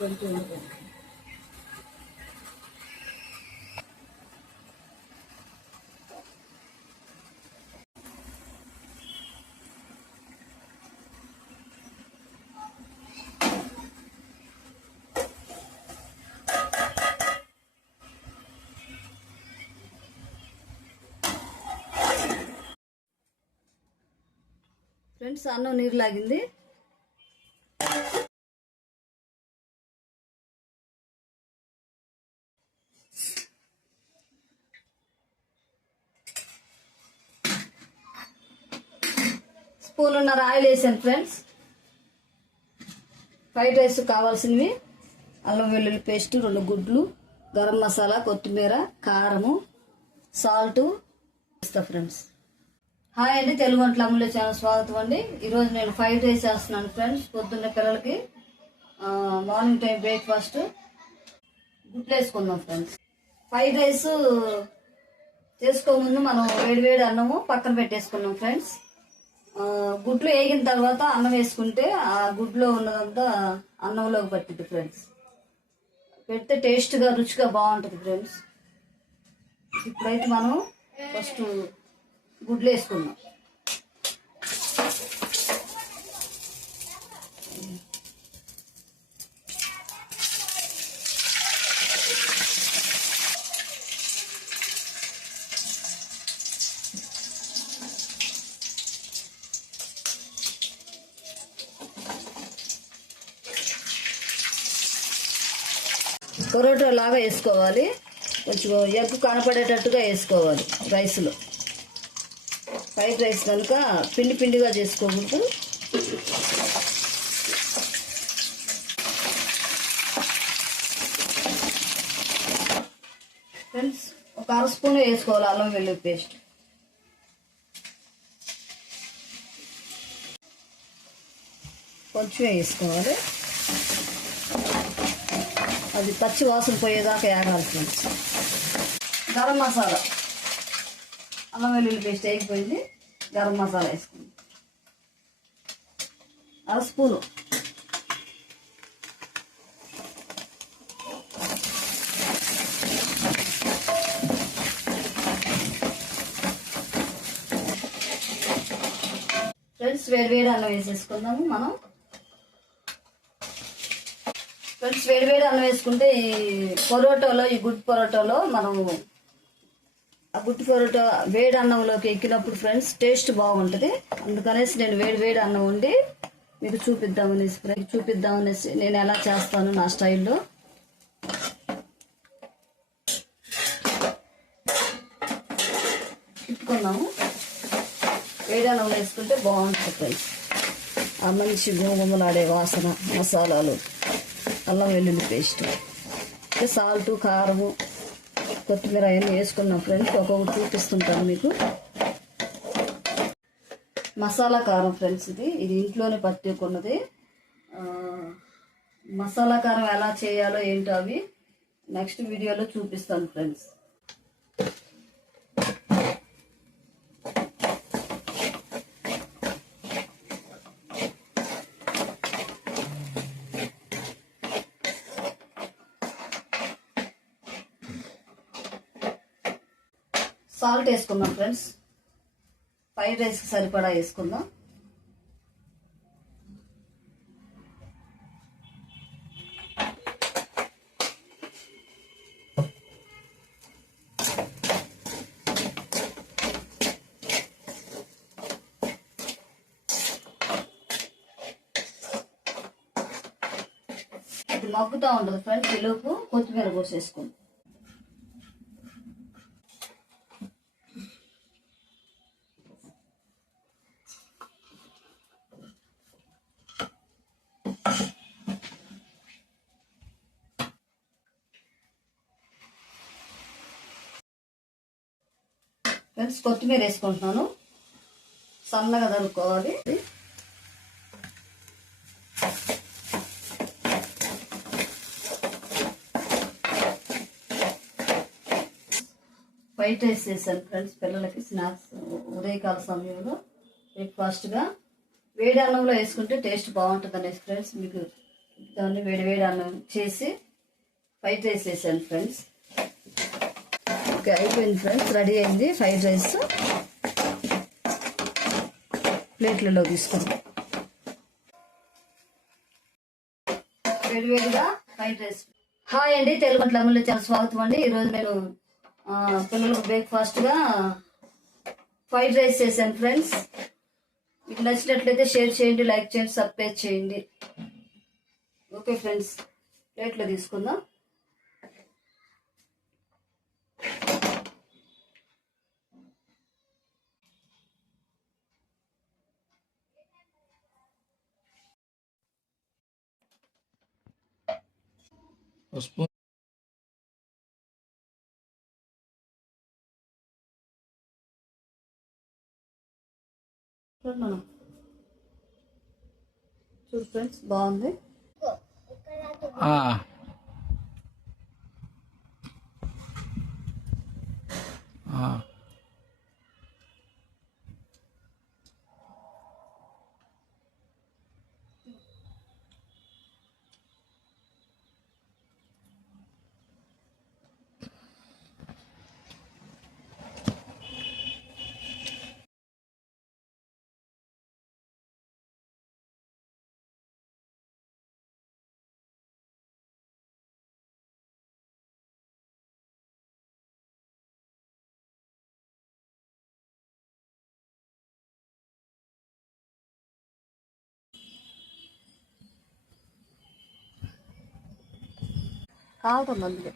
కొంచెం ఫ్రెండ్స్ అన్నం నీరు లాగింది. స్పూన్ ఆయిల్ వేసాను ఫ్రెండ్స్. ఫ్రైడ్ రైస్ కావాల్సినవి అల్లం వెల్లుల్లి పేస్ట్ రెండు గుడ్లు గరం మసాలా కొత్తిమీర కారము సాల్ట్ ఇస్తా ఫ్రెండ్స్. హాయ్ అండి తెలుగు వంటల అమ్ములే ఛానల్ స్వాగతం అండి. ఈరోజు నేను ఫ్రైడ్ రైస్ చేస్తున్నాను ఫ్రెండ్స్ పొద్దున్న పిల్లలకి. మార్నింగ్ టైం బ్రేక్ఫాస్ట్ గుడ్లు వేసుకుందాం ఫ్రెండ్స్. ఫ్రైడ్ రైస్ చేసుకోముందు మనం వేడి వేడి అన్నము పక్కన పెట్టేసుకున్నాం ఫ్రెండ్స్. గుడ్లు వేగిన తర్వాత అన్నం వేసుకుంటే ఆ గుడ్లో ఉన్నదంతా అన్నంలోకి పట్టింది ఫ్రెండ్స్ పెడితే టేస్ట్గా రుచిగా బాగుంటుంది ఫ్రెండ్స్ ఇప్పుడైతే మనం ఫస్ట్ గుడ్లు వేసుకుందాం. పొరోటా లాగా వేసుకోవాలి. కొంచెం ఎగ్గు కనపడేటట్టుగా వేసుకోవాలి రైస్లో. ఫ్రైడ్ రైస్ కనుక పిండి పిండిగా చేసుకోకూడదు. ఫ్రెండ్స్ ఒక అర స్పూన్ వేసుకోవాలి అల్లం వెల్లుల్లి పేస్ట్. కొంచెం వేసుకోవాలి. అది పచ్చి వాసన పోయేదాకా వేగాల్సింది గరం మసాలా. అల్లం వెల్లుల్లి పేస్ట్ అయిపోయింది. గరం మసాలా వేసుకుంది. అర స్పూను. ఫ్రెండ్స్ వేడి వేడి అల్లం వేసేసుకుందాము మనం. ఫ్రెండ్స్ వేడివేడి అన్నం వేసుకుంటే ఈ పొరోటాలో ఈ గుడ్ పొరోటాలో మనం ఆ గుడ్డు పొరోటా వేడి అన్నంలోకి ఎక్కినప్పుడు ఫ్రెండ్స్ టేస్ట్ బాగుంటుంది. అందుకనేసి నేను వేడి వేడి అన్నం వండి మీకు చూపిద్దామనేసి ఫ్రెండ్స్ చూపిద్దామనేసి నేను ఎలా చేస్తాను నా స్టైల్లో. తిప్పుకున్నాము వేడి అన్నం వేసుకుంటే బాగుంటుంది ఫ్రెండ్స్ ఆ మంచి గుమగుమలాడే వాసన మసాలాలు. అల్లం వెల్లుల్లి పేస్ట్. సాల్ట్ కారము కొత్తిమీర అవన్నీ వేసుకున్నాం ఫ్రెండ్స్ ఒక్కొక్కటి చూపిస్తుంటాను మీకు. మసాలా కారం ఫ్రెండ్స్ ఇది. ఇది ఇంట్లోనే పట్టుకున్నది. మసాలా కారం ఎలా చేయాలో ఏంటో అవి నెక్స్ట్ వీడియోలో చూపిస్తాను ఫ్రెండ్స్. సాల్ట్ వేసుకుందాం ఫ్రెండ్స్. ఫ్రైడ్ రైస్కి సరిపడా వేసుకుందాం. ఇది మగ్గుతూ ఉండదు ఫ్రెండ్స్ ఈలోపు కొత్తిమీర కోసేసుకుందాం ఫ్రెండ్స్ కొత్తిమీర వేసుకుంటున్నాను. సన్నగా తరుక్కోవాలి. వైట్ రైస్ చేశాను ఫ్రెండ్స్ పిల్లలకి స్నాక్స్ ఉదయకాల సమయంలో. బ్రేక్ఫాస్ట్గా వేడి అన్నంలో వేసుకుంటే టేస్ట్ బాగుంటుంది అనేసి ఫ్రెండ్స్ మీకు దాన్ని వేడి అన్నం చేసి ఫ్రైడ్ రైస్ వేసాను ఫ్రెండ్స్. ఓకే అయిపోయింది ఫ్రెండ్స్ రెడీ అయింది ఫ్రైడ్ రైస్. ప్లేట్లలో తీసుకుందాం. వేడివేడిగా ఫ్రైడ్ రైస్. హాయ్ అండి తెలుగు వంటల చాలా స్వాగతం అండి. ఈరోజు నేను పిల్లలకు బ్రేక్ఫాస్ట్గా ఫ్రైడ్ రైస్ చేశాను ఫ్రెండ్స్. మీకు నచ్చినట్లయితే షేర్ చేయండి లైక్ చేయండి సబ్స్క్రైబ్ చేయండి. ఓకే ఫ్రెండ్స్ ప్లేట్లో తీసుకుందాం. పసుపు చూడు మనం చూడు ఫ్రెండ్స్ బాగుంది ఆ. Kaldırılabilir.